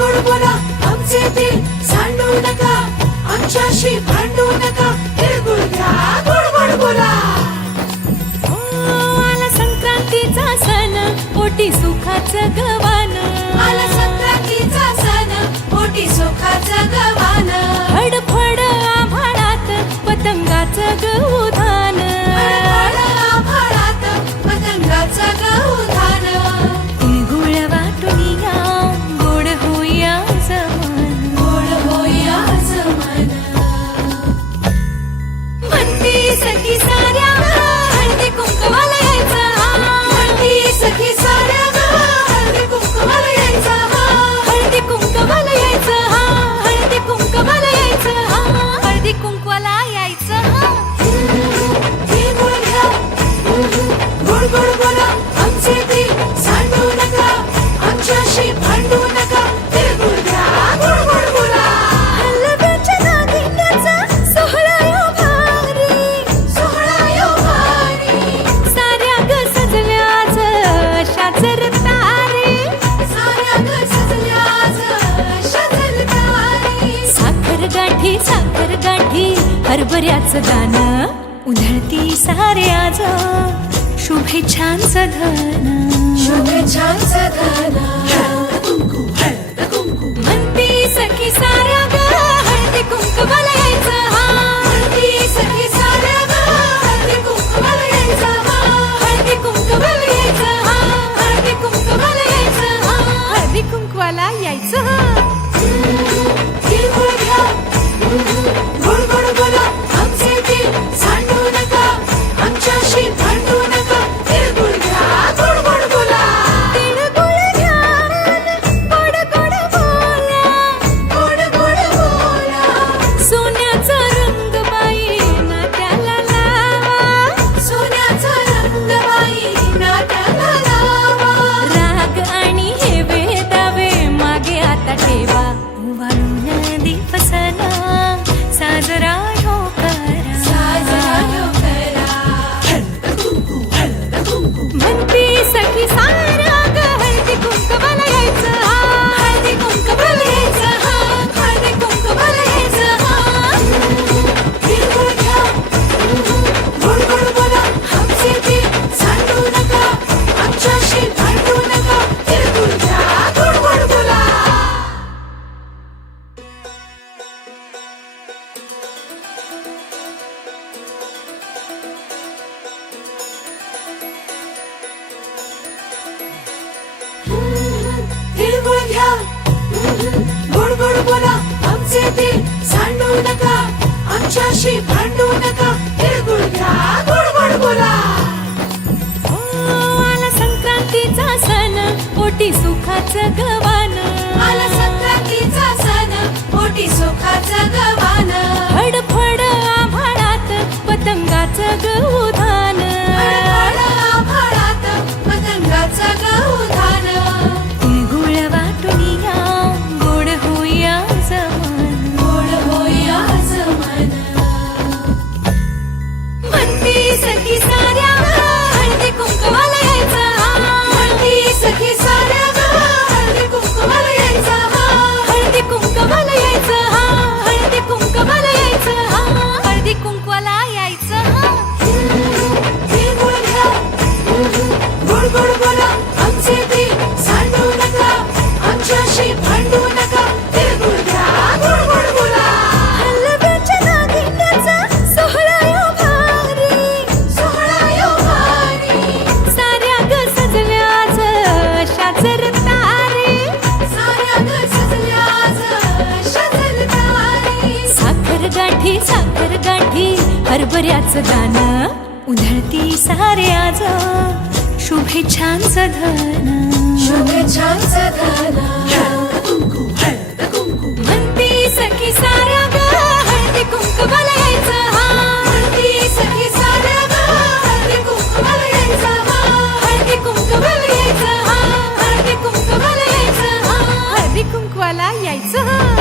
गोड बोला आमचे दिल सांडू नका, आमच्याशी भांडू नका, तिळगुळ घ्या गोड गोड बोला. आला संक्रांतीचा सण, पोटी सुखाचं गवान. आला संक्रांतीचा सण, पोटी सुखाचं गवान. फडफड आभाळात पतंगाचं गौधान. फडफड आभाळात पतंगाचं गौधान. तिळगुळ वाटून या, गोड होईया जमान. गोड होईया जमान. म्हणती सखी साऱ्या हळदी कुंकवाला यायचं. म्हणती सखी साऱ्या हळदी कुंकवाला यायचं. हळदी कुंकवाला यायचं. हळदी कुंकवाला यायचं. हळदी कुंकवाला यायचं. तिळगुळ घ्या गोड गोड बोला आमचे दिल सांडू नका, आमच्याशी भांडू नका, तिळगुळ घ्या गोड गोड बोला. हलव्याच्या दागिन्याचा सोहळा यो भारी. सोहळा यो भारी. साऱ्या ग सजल्याच अशाच रतारी. साऱ्या ग सजल्याच अशाच रतारी. साखर गाठी हरभऱ्याचं दाणं. उधळती साऱ्याच शुभेच्छांचं धन. शुभेच्छांचं धन. म्हणती सखी साऱ्या ग हळदी कुंकवाला यायचं. म्हणती सखी साऱ्या हळदी कुंकवाला यायचं. हळदी कुंकवाला यायचं. हळदी कुंकवाला यायचं. हळदी कुंकवाला यायचं. तिळगुळ घ्या गोड गोड बोला आमचे दिल सांडू नका, आमच्याशी भांडू नका, तिळगुळ घ्या गोड गोड बोला. तिळगुळ घ्या गोड गोड बोला. गोड गोड बोला. सोन्याचा रंग बाई नात्याला लावा. सोन्याचा रंग बाई नाट्याला लावा. राग आणि हे वेदावे मागे आता ठेवा. उभारून दीप सणा साजरा हो करा. साजरा यो करा. म्हणती सखी साऱ्या ग हळदी कुंकवाला यायचं. हळदी कुंकवाला यायचं. हळदी कुंकवाला यायचं. तिळगुळ घ्या गोड गोड बोला आमचे दिल सांडू नका, आमच्याशी भांडू नका, तिळगुळ घ्या गोड गोड बोला. तिळगुळ घ्या गोड गोड बोला आमचे दिल सांडू नका, आमच्याशी भांडू नका, तिळगुळ घ्या गोड गोड बोला. आला संक्रांतीचा सण, पोटी सुखाचं गवान. आला संक्रांतीचा सण, पोटी सुखाचं गवान. फडफड आभाळात पतंगाचं गौधान. फडफड आभाळात पतंगाचं गौधान. तिळगुळ वाटून या, गोड होईया जमान. गोड होईया जमान. म्हणती सखी साऱ्या हळदी कुंकवाला यायचं. म्हणती सखी साऱ्या हळदी कुंकवाला यायचं. हळदी कुंकवाला यायचं. हळदी कुंकवाला यायचं. हळदी कुंकवाला यायचं. तिळगुळ घ्या गोड गोड बोला आमचे दिल सांडू नका, आमच्याशी भांडू नका, तिळगुळ घ्या गोड गोड बोला. हलव्याच्या दागिन्याचा सोहळा यो भारी. सोहळा यो भारी. साऱ्या ग सजल्याच अशाच रतारी. साऱ्या ग सजल्याच अशाच रतारी. साखर गाठी हरभऱ्याचं दाणं. उधळती साऱ्याच शुभेच्छांचं धन. शुभेच्छांचं धन. म्हणती सखी साऱ्या ग हळदी कुंकवाला यायचं. म्हणती सखी साऱ्या हळदी कुंकवाला यायचं. हळदी कुंकवाला यायचं. हळदी कुंकवाला यायचं. हळदी कुंकवाला यायचं.